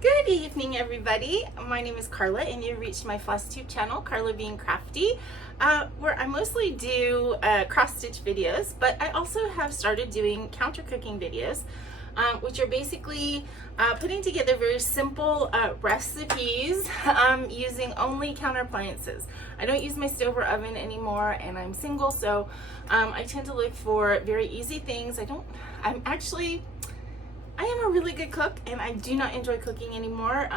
Good evening, everybody. My name is Karla, and you've reached my FlossTube channel, Karla being Crafty, where I mostly do cross-stitch videos, but I also have started doing counter cooking videos, which are basically putting together very simple recipes using only counter appliances. I don't use my stove or oven anymore, and I'm single, so I tend to look for very easy things. I am a really good cook, and I do not enjoy cooking anymore.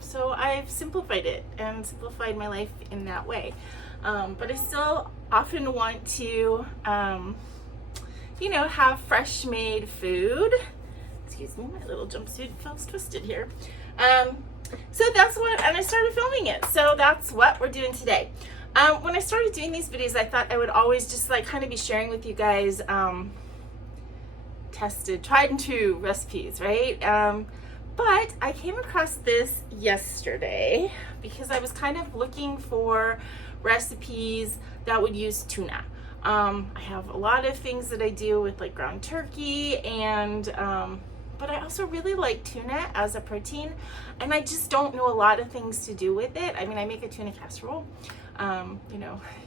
So I've simplified it and simplified my life in that way. But I still often want to, have fresh made food. Excuse me, my little jumpsuit feels twisted here. So that's what, and I started filming it. So that's what we're doing today. When I started doing these videos, I thought I would always just kind of be sharing with you guys, tested, tried and true recipes, right? But I came across this yesterday because I was kind of looking for recipes that would use tuna. I have a lot of things that I do with like ground turkey, and but I also really like tuna as a protein, and I just don't know a lot of things to do with it. I mean, I make a tuna casserole,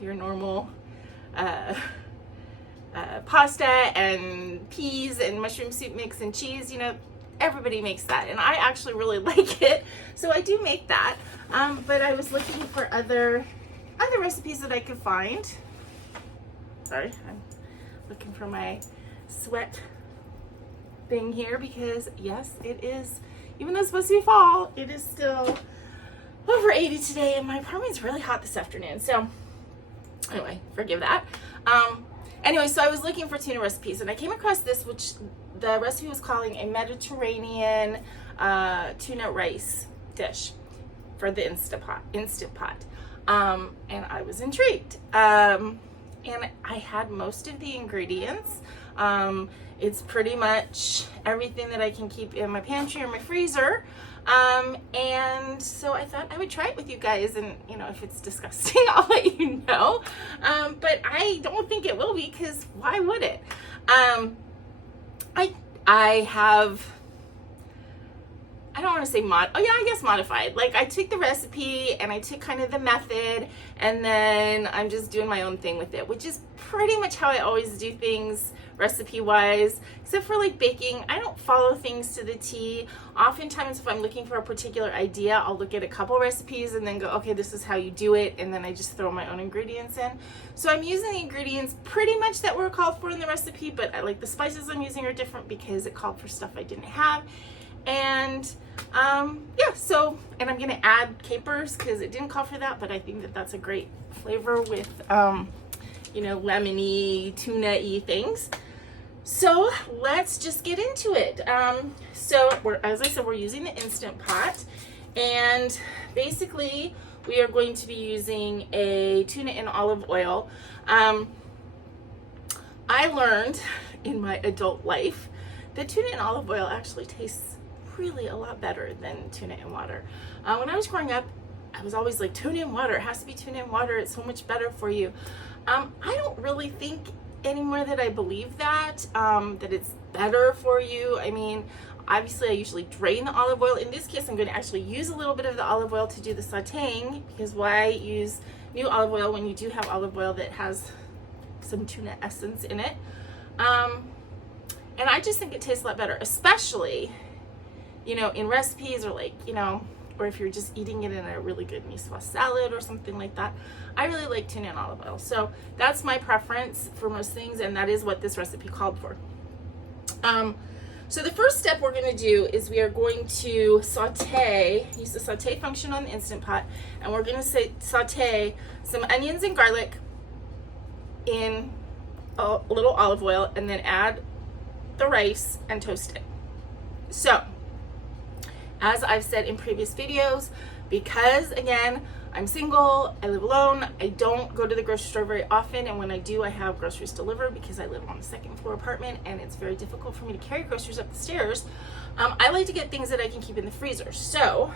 your normal pasta and peas and mushroom soup mix and cheese. Everybody makes that, and I actually really like it, so I do make that. But I was looking for other recipes that I could find. Sorry, I'm looking for my sweat thing here because yes, it is, even though it's supposed to be fall, it is still over 80 today, and my apartment's really hot this afternoon, so anyway, forgive that. Anyway, so I was looking for tuna recipes, and I came across this, which the recipe was calling a Mediterranean tuna rice dish for the Instant Pot. And I was intrigued. And I had most of the ingredients. It's pretty much everything that I can keep in my pantry or my freezer. And so I thought I would try it with you guys, and if it's disgusting, I'll let you know. But I don't think it will be, because why would it? I don't want to say modified. Like, I took the recipe and I took kind of the method, and then I'm just doing my own thing with it, which is pretty much how I always do things recipe-wise, except for like baking. I don't follow things to the T. Oftentimes, if I'm looking for a particular idea, I'll look at a couple recipes and then go, okay, this is how you do it, and then I just throw my own ingredients in. So I'm using the ingredients pretty much that were called for in the recipe, but I like the spices I'm using are different because it called for stuff I didn't have. And and I'm gonna add capers because it didn't call for that, but I think that that's a great flavor with lemony, tuna-y things. So let's just get into it. As I said, we're using the Instant Pot, and basically we are going to be using a tuna in olive oil. I learned in my adult life that tuna in olive oil actually tastes really a lot better than tuna in water. When I was growing up, I was always like, tuna in water, it has to be tuna in water, it's so much better for you. I don't really think anymore that I believe that it's better for you. I mean, obviously I usually drain the olive oil. In this case, I'm going to actually use a little bit of the olive oil to do the sauteing, because why use new olive oil when you do have olive oil that has some tuna essence in it? And I just think it tastes a lot better, especially in recipes, or or if you're just eating it in a really good niçoise salad or something like that. I really like tuna and olive oil. So that's my preference for most things, and that is what this recipe called for. So the first step we're going to do is we are going to use the saute function on the Instant Pot, and we're going to saute some onions and garlic in a little olive oil, and then add the rice and toast it. So, as I've said in previous videos, because again, I'm single, I live alone, I don't go to the grocery store very often, and when I do, I have groceries delivered because I live on a second floor apartment and it's very difficult for me to carry groceries up the stairs. I like to get things that I can keep in the freezer. So,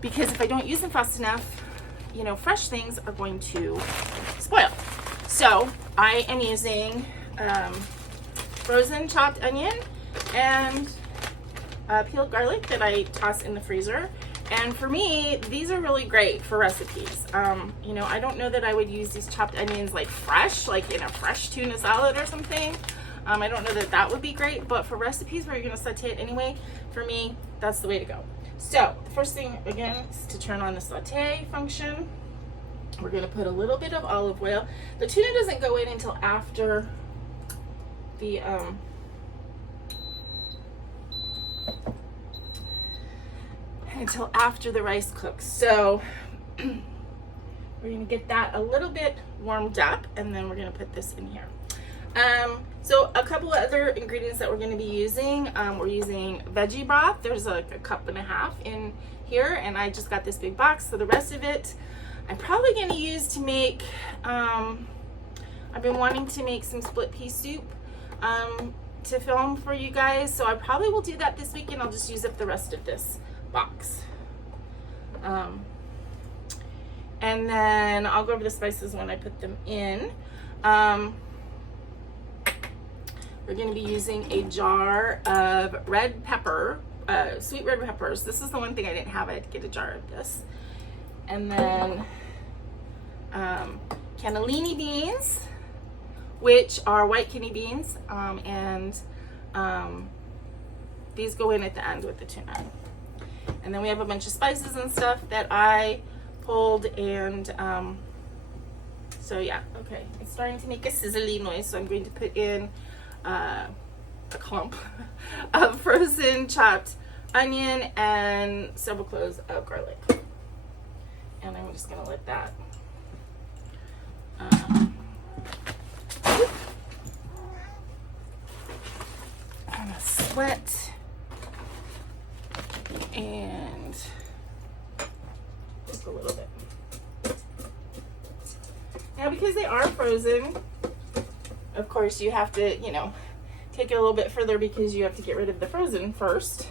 because if I don't use them fast enough, fresh things are going to spoil. So I am using frozen chopped onion and peeled garlic that I toss in the freezer. And for me, these are really great for recipes. You know, I don't know that I would use these chopped onions like fresh, like in a fresh tuna salad or something. I don't know that that would be great, but for recipes where you're gonna saute it anyway, for me, that's the way to go. So the first thing, again, is to turn on the saute function. We're gonna put a little bit of olive oil. The tuna doesn't go in until after the, rice cooks. So we're gonna get that a little bit warmed up, and then we're gonna put this in here. So a couple of other ingredients that we're gonna be using, we're using veggie broth. There's like a cup and a half in here, and I just got this big box. So the rest of it, I'm probably gonna use to make, I've been wanting to make some split pea soup to film for you guys. So I probably will do that this weekend. I'll just use up the rest of this box. And then I'll go over the spices when I put them in. We're going to be using a jar of red pepper, sweet red peppers. This is the one thing I didn't have. I had to get a jar of this. And then cannellini beans, which are white kidney beans, and these go in at the end with the tuna. And then we have a bunch of spices and stuff that I pulled, and so yeah, okay. It's starting to make a sizzly noise, so I'm going to put in a clump of frozen chopped onion and several cloves of garlic. And I'm just gonna let that kind of sweat, and just a little bit. Now, because they are frozen, of course you have to, you know, take it a little bit further because you have to get rid of the frozen first.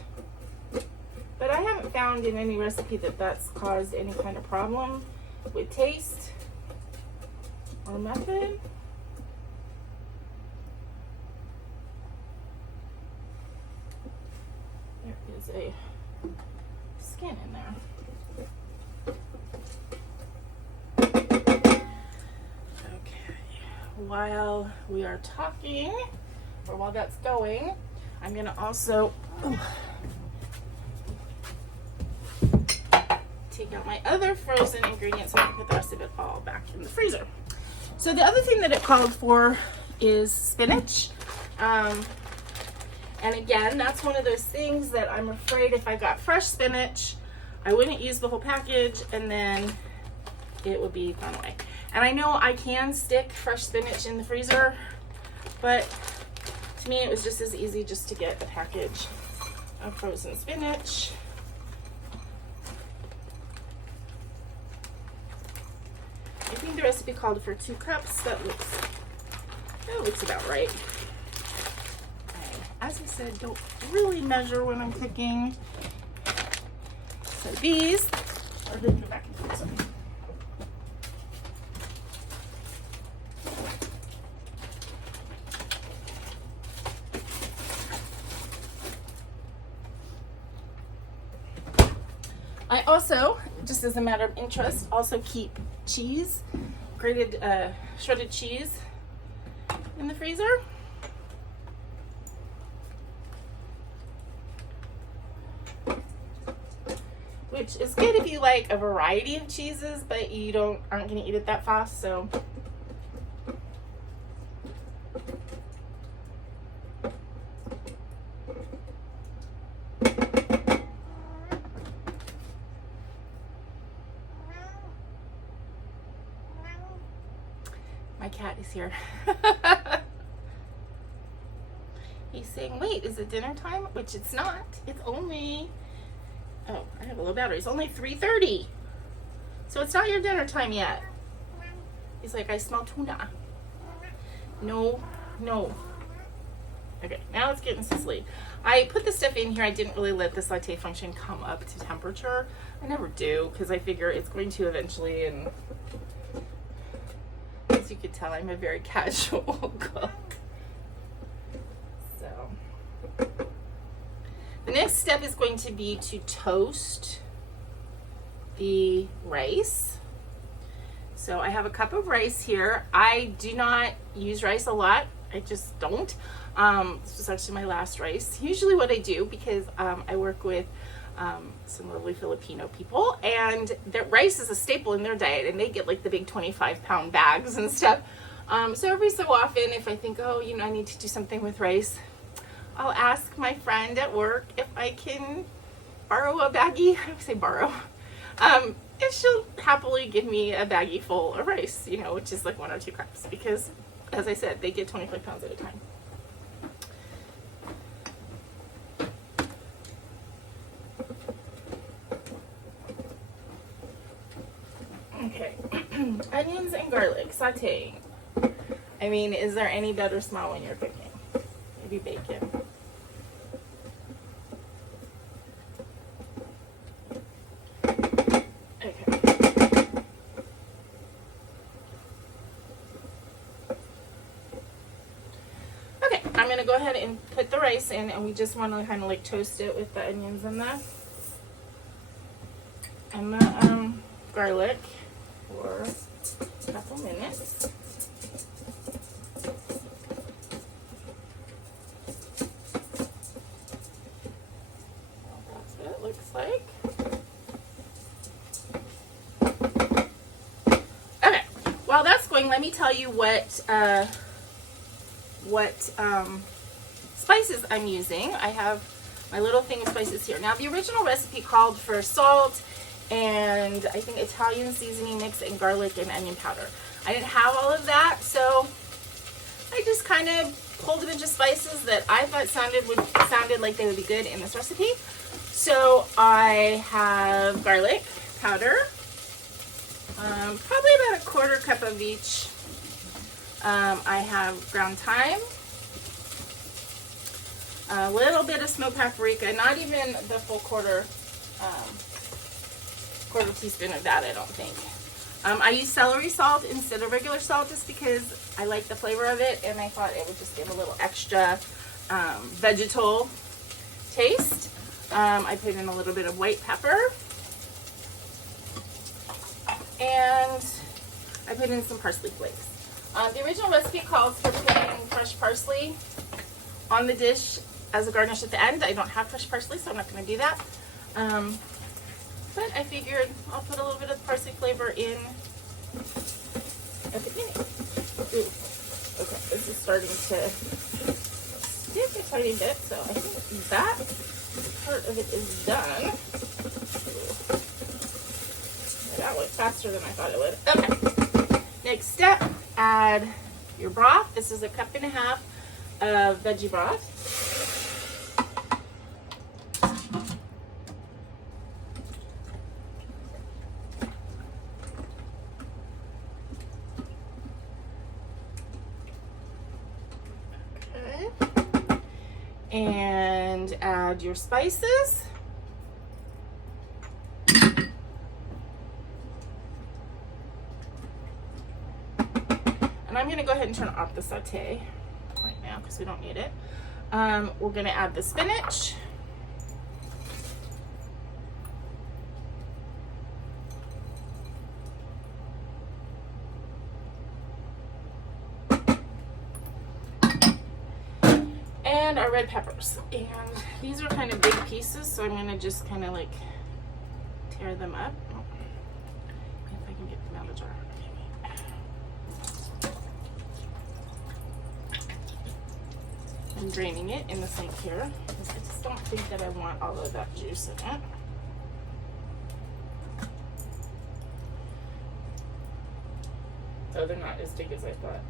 But I haven't found in any recipe that that's caused any kind of problem with taste or method. There is a skin in there. While we are talking, or while that's going, I'm gonna also take out my other frozen ingredients so I can put the rest of it all back in the freezer. So the other thing that it called for is spinach. And again, that's one of those things that I'm afraid if I got fresh spinach, I wouldn't use the whole package, and then it would be thrown away. And I know I can stick fresh spinach in the freezer, but to me it was just as easy just to get a package of frozen spinach. I think the recipe called for 2 cups. That looks about right. As I said, don't really measure when I'm cooking. So these are going to go back in the freezer. I also, just as a matter of interest, also keep cheese, grated shredded cheese in the freezer. Which is good if you like a variety of cheeses, but you aren't going to eat it that fast, so. My cat is here. He's saying, wait, is it dinner time? Which it's not. It's only, oh, I have a low battery. It's only 3:30. So it's not your dinner time yet. He's like, I smell tuna. No. Okay, now it's getting sizzly. I put the stuff in here. I didn't really let the saute function come up to temperature. I never do, because I figure it's going to eventually, and as you can tell, I'm a very casual cook. So The next step is going to be to toast the rice. So I have a cup of rice here. I do not use rice a lot. I just don't. This was actually my last rice. Usually what I do, because I work with some lovely Filipino people, and their rice is a staple in their diet, and they get like the big 25-pound bags and stuff. So every so often, if I think, oh, you know, I need to do something with rice, I'll ask my friend at work if I can borrow a baggie. I would say borrow. And she'll happily give me a baggie full of rice, you know, which is like 1 or 2 cups, because as I said, they get 25 pounds at a time. Okay, onions and garlic, sauteing. I mean, is there any better smell when you're cooking? Maybe bacon. I'm going to go ahead and put the rice in, and we just want to kind of like toast it with the onions and the garlic for a couple minutes. That's what it looks like. Okay, while that's going, let me tell you what spices I'm using. I have my little thing of spices here. Now, the original recipe called for salt and I think Italian seasoning mix and garlic and onion powder. I didn't have all of that, so I just kind of pulled a bunch of spices that I thought sounded like they would be good in this recipe. So I have garlic powder, probably about a 1/4 cup of each. I have ground thyme, a little bit of smoked paprika, not even the full quarter teaspoon of that, I don't think. I use celery salt instead of regular salt just because I like the flavor of it, and I thought it would just give a little extra vegetal taste. I put in a little bit of white pepper, and I put in some parsley flakes. The original recipe calls for putting fresh parsley on the dish as a garnish at the end. I don't have fresh parsley, so I'm not going to do that. But I figured I'll put a little bit of parsley flavor in at the beginning. Ooh. Okay, this is starting to stick a tiny bit, so I think that part of it is done. Ooh. That went faster than I thought it would. Okay. Next step, add your broth. This is 1.5 cups of veggie broth. Okay. And add your spices. And I'm going to go ahead and turn off the saute right now because we don't need it. We're going to add the spinach. And our red peppers. And these are kind of big pieces, so I'm going to just kind of like tear them up. If I can get them out of the jar. I'm draining it in the sink here because I just don't think that I want all of that juice in it. Oh, they're not as big as I thought.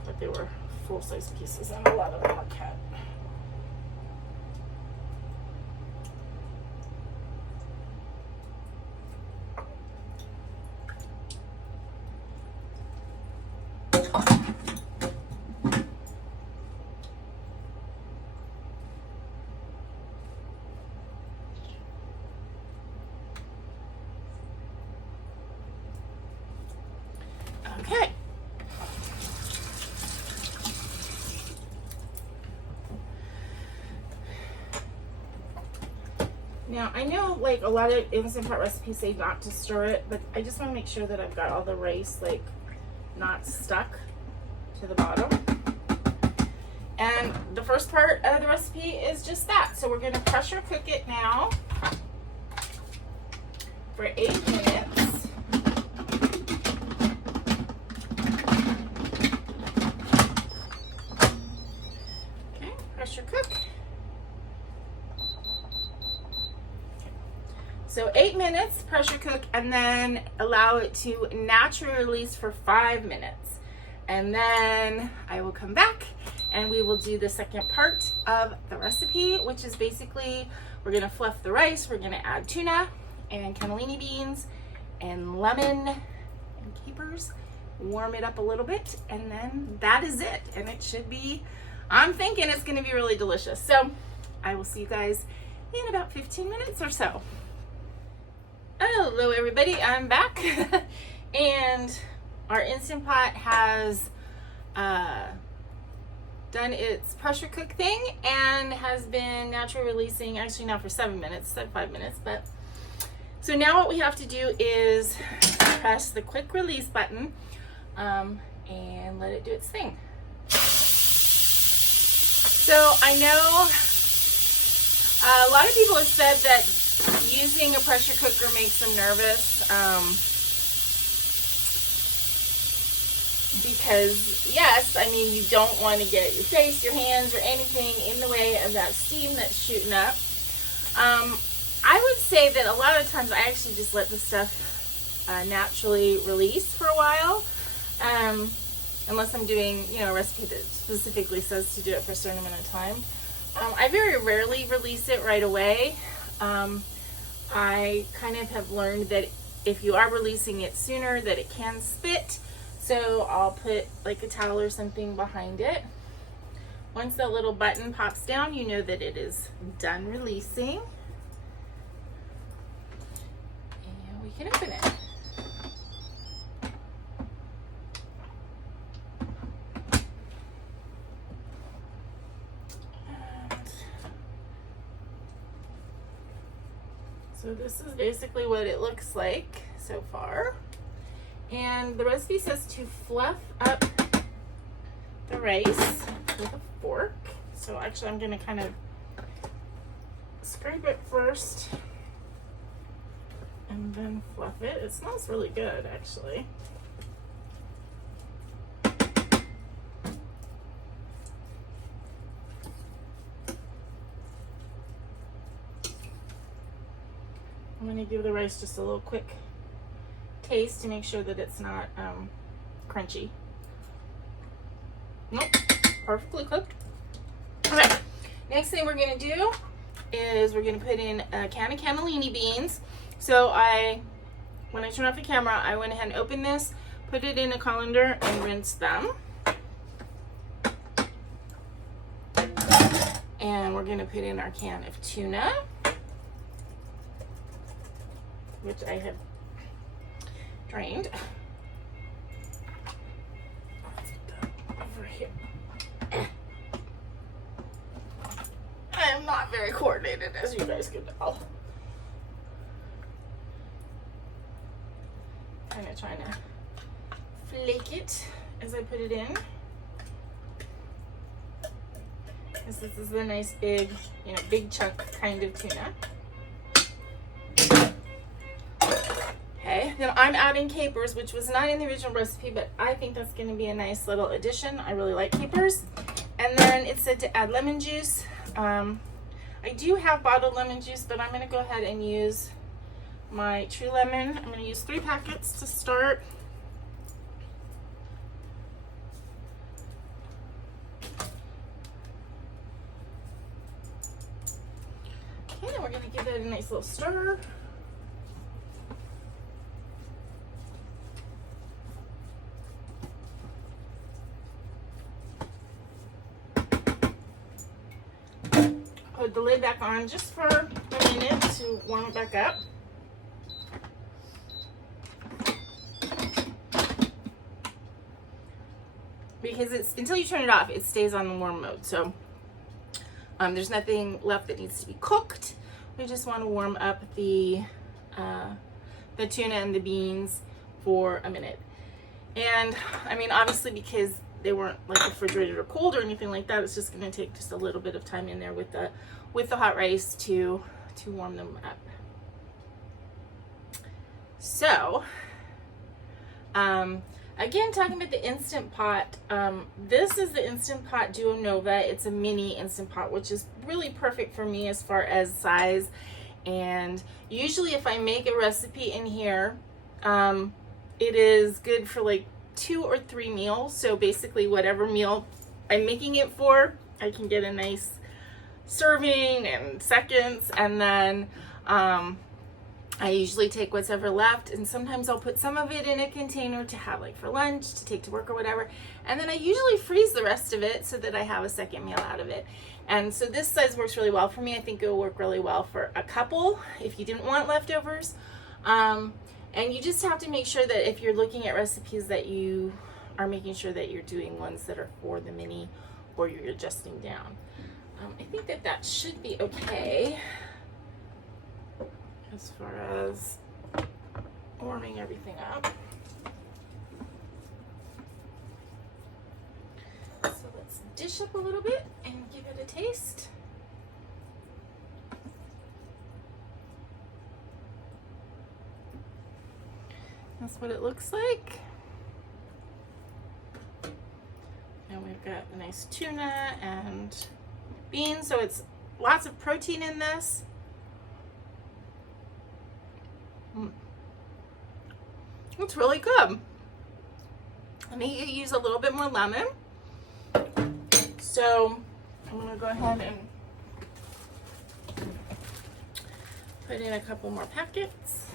I thought they were full-size pieces, and a lot of them are cut. Okay. Now, I know like a lot of Instant Pot recipes say not to stir it, but I just want to make sure that I've got all the rice like not stuck to the bottom. And the first part of the recipe is just that. So we're going to pressure cook it now for 8 minutes. Okay, pressure cook. So 8 minutes, pressure cook, and then allow it to naturally release for 5 minutes. And then I will come back and we will do the second part of the recipe, which is basically we're gonna fluff the rice, we're gonna add tuna and cannellini beans and lemon and capers, warm it up a little bit, and then that is it. And it should be, I'm thinking it's gonna be really delicious. So I will see you guys in about 15 minutes or so. Hello everybody, I'm back. And our Instant Pot has done its pressure cook thing and has been naturally releasing, actually now for 7 minutes, instead of 5 minutes. But so now what we have to do is press the quick release button and let it do its thing. So I know a lot of people have said that using a pressure cooker makes them nervous. Because yes, I mean, you don't want to get your face, your hands, or anything in the way of that steam that's shooting up. I would say that a lot of times I actually just let the stuff naturally release for a while, unless I'm doing, you know, a recipe that specifically says to do it for a certain amount of time. I very rarely release it right away. I kind of have learned that if you are releasing it sooner, that it can spit. So I'll put like a towel or something behind it. Once that little button pops down, you know that it is done releasing. And we can open it. So this is basically what it looks like so far. And the recipe says to fluff up the rice with a fork. So actually I'm gonna kind of scrape it first and then fluff it. It smells really good, actually. I'm gonna give the rice just a little quick taste to make sure that it's not crunchy. Nope, perfectly cooked. Okay, next thing we're gonna do is we're gonna put in a can of cannellini beans. So when I turned off the camera, I went ahead and opened this, put it in a colander and rinsed them. And we're gonna put in our can of tuna, which I have drained. Over here. I am not very coordinated, as you guys can tell. Kind of trying to flake it as I put it in. Because this is a nice big, you know, big chunk kind of tuna. Okay, then I'm adding capers, which was not in the original recipe, but I think that's going to be a nice little addition. I really like capers. And then it said to add lemon juice. I do have bottled lemon juice, but I'm going to go ahead and use my True Lemon. I'm going to use 3 packets to start. Okay, then we're going to give that a nice little stir. Put the lid back on just for a minute to warm it back up. Because it's, until you turn it off, it stays on the warm mode. So there's nothing left that needs to be cooked. we just want to warm up the tuna and the beans for a minute. And I mean, obviously, because they weren't like refrigerated or cold or anything like that, it's just going to take just a little bit of time in there with the hot rice to warm them up. So again, talking about the Instant Pot, this is the Instant Pot Duo Nova. It's a mini Instant Pot, which is really perfect for me as far as size. And usually if I make a recipe in here, it is good for like 2 or 3 meals. So basically whatever meal I'm making it for, I can get a nice serving and seconds. And then I usually take what's ever left, and sometimes I'll put some of it in a container to have like for lunch, to take to work or whatever. And then I usually freeze the rest of it so that I have a second meal out of it. And so this size works really well for me. I think it will work really well for a couple if you didn't want leftovers. And you just have to make sure that if you're looking at recipes that you are making sure that you're doing ones that are for the mini or you're adjusting down. I think that should be okay as far as warming everything up. So let's dish up a little bit and give it a taste. That's what it looks like. And we've got a nice tuna and beans, so it's lots of protein in this. It's really good. I need to use a little bit more lemon. So I'm gonna go ahead and put in a couple more packets.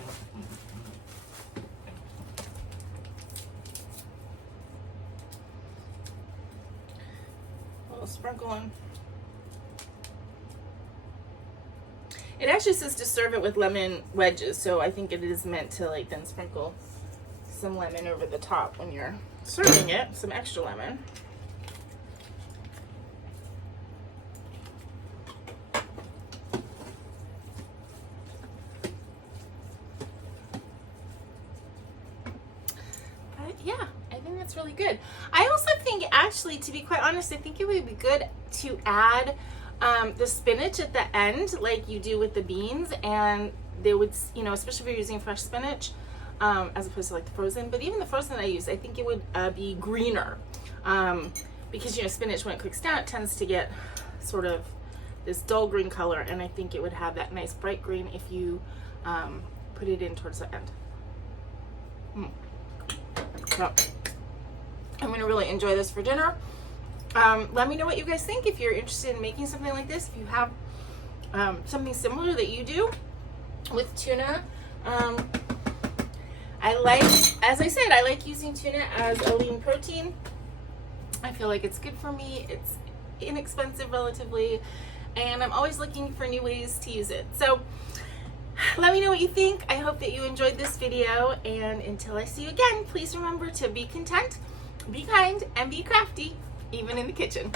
A little sprinkle in. It actually says to serve it with lemon wedges, so I think it is meant to like then sprinkle some lemon over the top when you're serving it, some extra lemon. But yeah, I think that's really good. I also think, actually, to be quite honest, I think it would be good to add the spinach at the end like you do with the beans, and they would, you know, especially if you're using fresh spinach, as opposed to like the frozen, but even the frozen I use, I think it would be greener, because, you know, spinach when it cooks down, it tends to get sort of this dull green color, and I think it would have that nice bright green if you put it in towards the end. So I'm going to really enjoy this for dinner. Let me know what you guys think if you're interested in making something like this, if you have something similar that you do with tuna. I like, as I said, I like using tuna as a lean protein. I feel like it's good for me. It's inexpensive relatively, and I'm always looking for new ways to use it. So let me know what you think. I hope that you enjoyed this video, and until I see you again, please remember to be content, be kind, and be crafty, even in the kitchen.